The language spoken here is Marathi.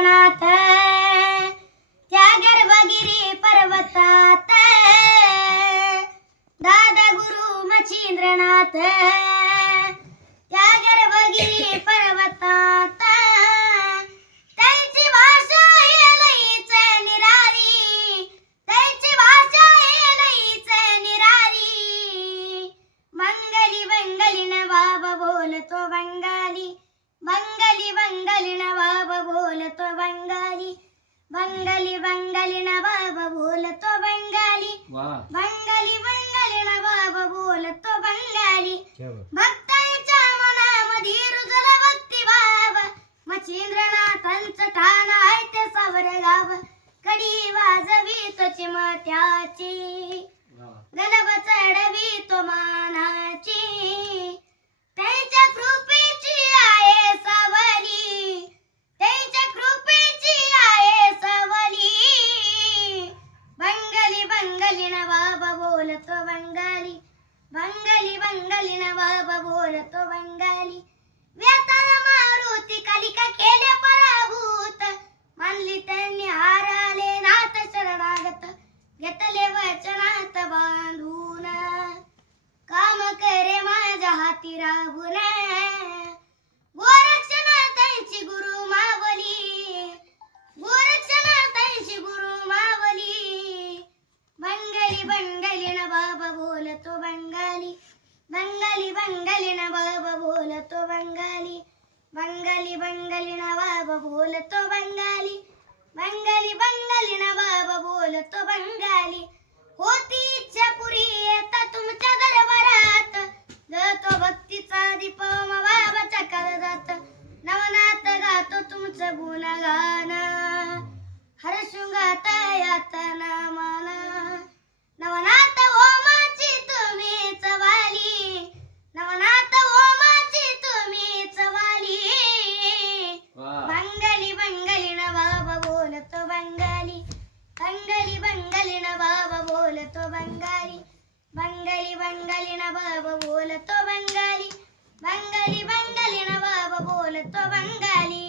मच्छिंद्रनाथ त्या गर्भगिरी पर्वतात दादा गुरु मच्छिंद्रनाथ त्या गर्भगिरी पर्वतात त्यांची भाषा लईच निराळी त्यांची भाषा लईच निराळी मंगली बंगाली नवाब बोलतो बंगाली बंगाली बंगाली नवाब बोलतो बंगाली बंगाली बंगाली नवाब बोलतो बंगाली बंगाली बंगाली नवाब बोलतो बंगाली भक्तांच्या मनामध्ये रुजला भक्तिभाव मच्छिंद्रनाथांचं ठाण आहे ते सावरगाव कडी वाजवी तो चिमट्याची गलब चढवी तो मानाची त्यांच्या कृपेची आहे सावली त्यांच्या कृपेची आहे सावली बंगाली बंगाली नवाब बोलतो बंगाली बंगाली बंगाली नवाब बोलतो बंगाली व्यताळ मारुती कालिका केले पराभूत मानली त्यांनी हाराले नाथ शरणागत घेतले वचनात बांधून काम करे माझ्या हाती राहून गोरक्षणा त्यांची गुरु मावली गोरक्षणा त्यांची गुरु मावली बंगाली बंगाली नवाब बोलतो बंगाली बंगाली बंगाली नवाब बोलतो बंगाली बंगाली बंगाली नवाब बोलतो बंगाली बंगाली बंगाली नवाब बोलतो बंगाली होती इच्छा पुरी येता तुमच्या दरबारात जातो भक्तीचा दीप बाबाच्या काळजात नवनाथ गातो तुमचं गुणगान हर्षुंगात यातना माना नवनाथ ओमाची तुम्हीच वाली नवनाथ ओमाची तुम्हीच वाली बंगाली बंगाली नवाब बोलतो बंगाली बंगाली बंगाली नवाब बोलतो बंगाली बंगाली बंगाली नवाब बोलतो बंगाली बंगाली बंगाली नवाब बोलतो बंगाली